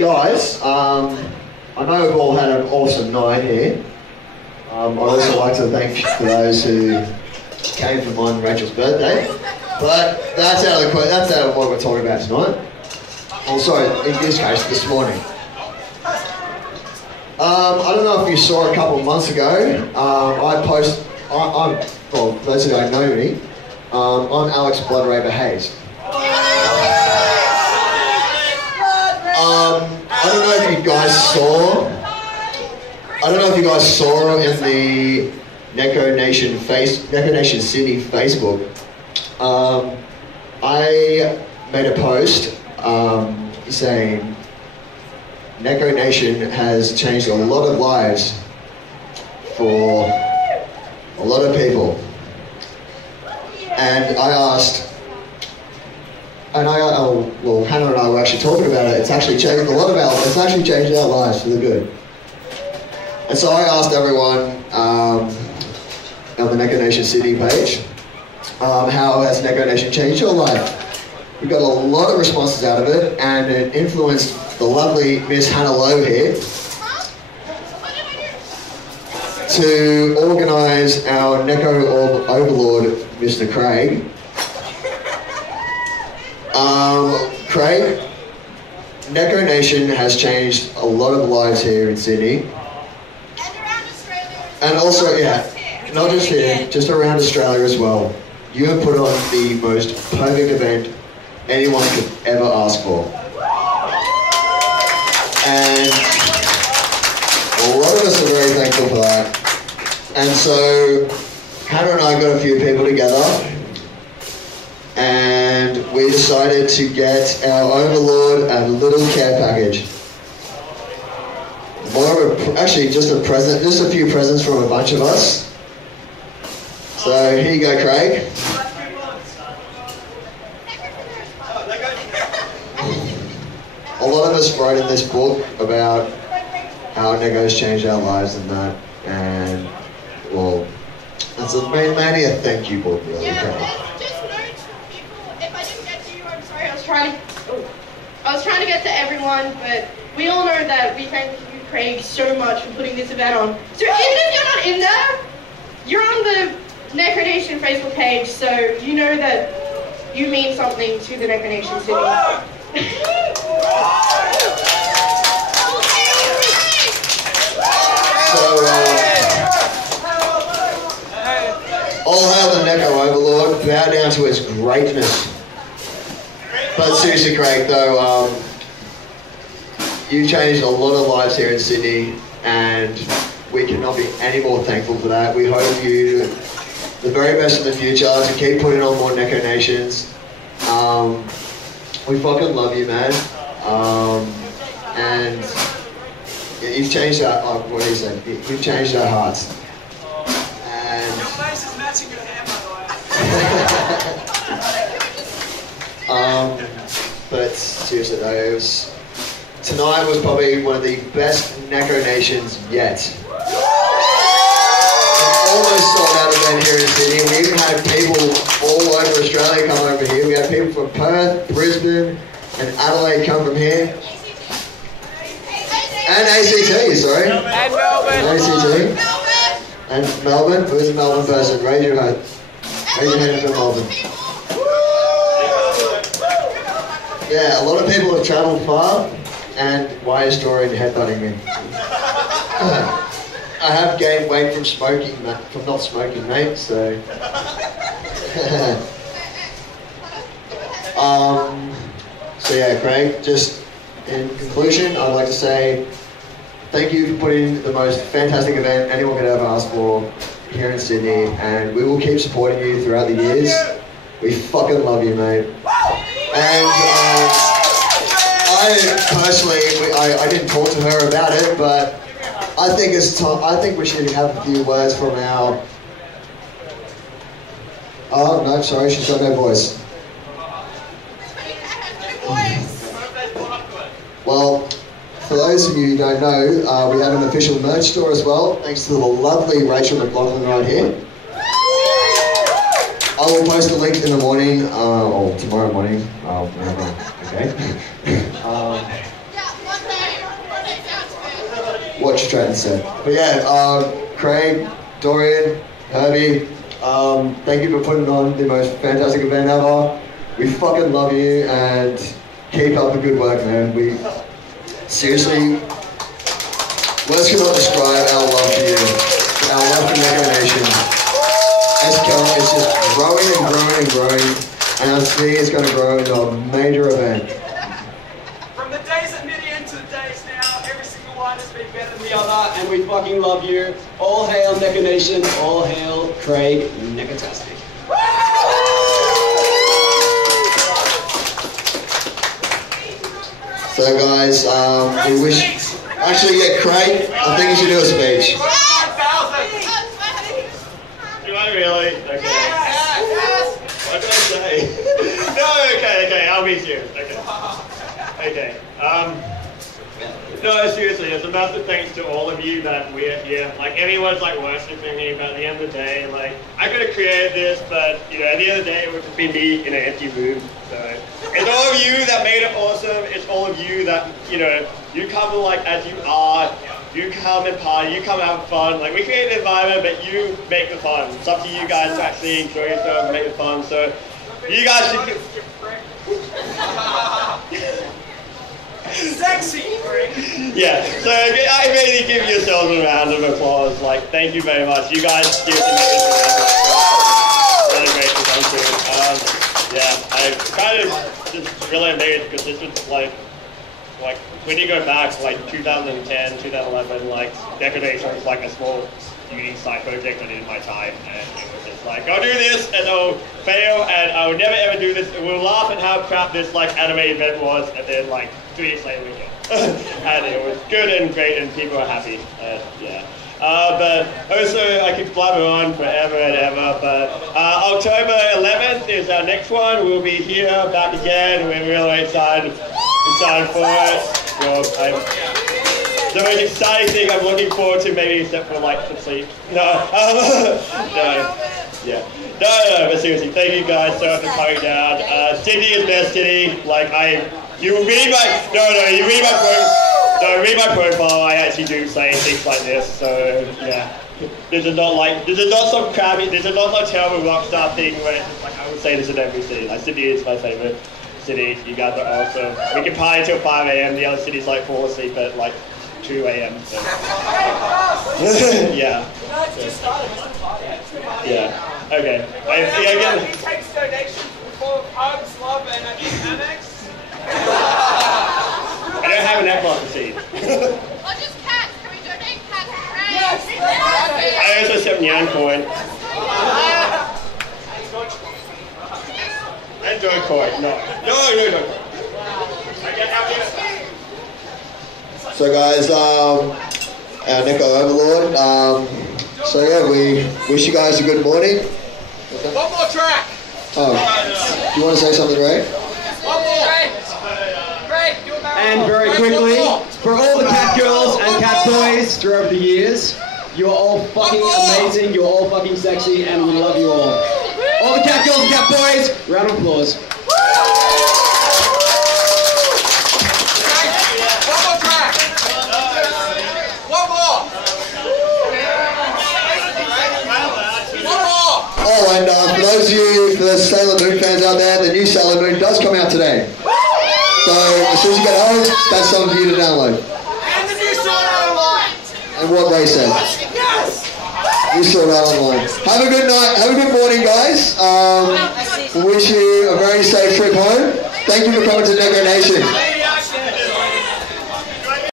guys, I know we've all had an awesome night here. I'd also like to thank those who came for mine and Rachel's birthday. But that's out of what we're talking about tonight. Oh, sorry, in this case, this morning. I don't know if you saw a couple of months ago, well, those who don't know me, I'm Alex Blood Raver Hayes. I don't know if you guys saw in the Neko Nation Sydney Facebook. I made a post saying Neko Nation has changed a lot of lives for a lot of people. And I asked, well, Hannah and I were actually talking about it. It's actually changed our lives for the good. And so I asked everyone on the Neko Nation Sydney page, how has Neko Nation changed your life? We got a lot of responses out of it, and it influenced the lovely Miss Hannah Lowe here to organise our Neko Overlord, Mr. Craig. Craig, Neko Nation has changed a lot of lives here in Sydney. And around Australia. And also, yeah, not just here, just around Australia as well. You have put on the most perfect event anyone could ever ask for. And a lot of us are very thankful for that. And so, Hannah and I got a few people together, and we decided to get our Overlord a little care package. Actually just a few presents from a bunch of us. So here you go, Craig. A lot of us wrote in this book about how Neko's changed our lives and that, and well, that's mainly a thank you book, really. Yeah, and just notes from people. If I didn't get to you, I'm sorry. I was trying to get to everyone, but we all know that we thank you, Craig, so much for putting this event on. So even if you're not in there, you're on the Neko Nation Facebook page, so you know that you mean something to the Neko Nation City. All hail the Neko Overlord, bow down to his greatness. But seriously, Craig, though, you changed a lot of lives here in Sydney, and we cannot be any more thankful for that. We hope you the very best in the future, to keep putting on more Neko Nations. We fucking love you, man. And you've changed our, what do you say? You've changed our hearts. And your face is matching your hair, by the way. But seriously though, tonight was probably one of the best Neko Nations yet. Almost sold out event here in Sydney. We even had people all over Australia come over here. We had people from Perth, Brisbane, and Adelaide come from here. And ACT, sorry. And Melbourne. ACT. And Melbourne. Who's a Melbourne person? Raise your hand. Raise your hand if you're Melbourne. Yeah, a lot of people have travelled far, and why is Dorian headbutting me? I have gained weight from not smoking, mate, so... So yeah, Craig, just in conclusion, I'd like to say thank you for putting the most fantastic event anyone could ever ask for here in Sydney, and we will keep supporting you throughout the years. We fucking love you, mate. And I personally, I didn't talk to her about it, but I think it's time. I think we should have a few words from our. Oh no, sorry, she's got no voice. Well, for those of you who don't know, we have an official merch store as well, thanks to the lovely Rachel McLaughlin right here. I will post a link in the morning, or tomorrow morning. Okay. watch the track instead. But yeah, Craig, Dorian, Herbie, thank you for putting on the most fantastic event ever. We fucking love you and keep up the good work, man. We seriously, words cannot describe our love for you, our love for Neko Nation. It's just growing and growing and growing, and I see it's going to grow into a major event. From the days at Midian to the days now, every single one has been better than the other, and we fucking love you. All hail Neko Nation, all hail Craig Nekotastic. So guys, we wish, actually yeah, Craig, I think you should do a speech. Do I really? Okay. Yes. What did I say? No, okay, I'll be serious. Okay. No, seriously, it's a massive thanks to all of you that we're here. Like, everyone's like worshipping me, but at the end of the day, like, I could have created this, but, you know, at the end of the day, it would just be me in an empty room. So, it's all of you that made it awesome. It's all of you that, you know, you come like as you are. You come and party, you come have fun. Like, we create the environment, but you make the fun. It's up to you guys to actually enjoy yourselves and make the fun. So, you guys should get... Sexy! Yeah, so I really give yourselves a round of applause. Like, thank you very much. You guys seriously make this event really great to come to. Yeah, I'm kind of just really amazed because this was like when you go back to like 2010, 2011, like Decoration was like a small uni side project I did in my time, and it was just like, I'll do this and I'll fail and I will never ever do this, and we'll laugh at how crap this like anime event was, and then like 2 years later we get and it was good and great and people are happy, yeah. But also I could blabber on forever and ever, but October 11th is our next one. We'll be here back again. We're really excited for it. Well, the most exciting thing I'm looking forward to, maybe except for like some sleep. No, but seriously, thank you guys so much for coming down. Sydney is best city. Like you read my profile. I actually do say things like this. So yeah, this is not some crappy, this is not some terrible rock star thing where it's just like I would say this in every city. Like Sydney is my favorite city. You guys are awesome. We can party till 5 a.m. The other cities like fall asleep at like 2 a.m. So. Yeah. Yeah. Okay. He takes donations for hugs, love, and Amex. I don't have an Xbox receipt. Or just cats. Can we donate cats to Craig? Yes. I also accept Nyan coin. And Dogecoin. No. So guys, our Neko Overlord, so yeah, we wish you guys a good morning. One more track. Oh, do you want to say something, Ray? One more. Great. And very quickly, for all the cat girls and cat boys throughout the years, you're all fucking amazing, you're all fucking sexy, and we love you all. All the cat girls and cat boys, round of applause. One more track. One more. One more. Oh, and for those of you, for the Sailor Moon fans out there, the new Sailor Moon does come out today. So as soon as you get home, that's something for you to download. And the new Sword Art Online. And what Ray said. Yes. New Sword Art Online. Have a good night. Have a good morning, guys. We wish you a very safe trip home. Thank you for coming to Neko Nation.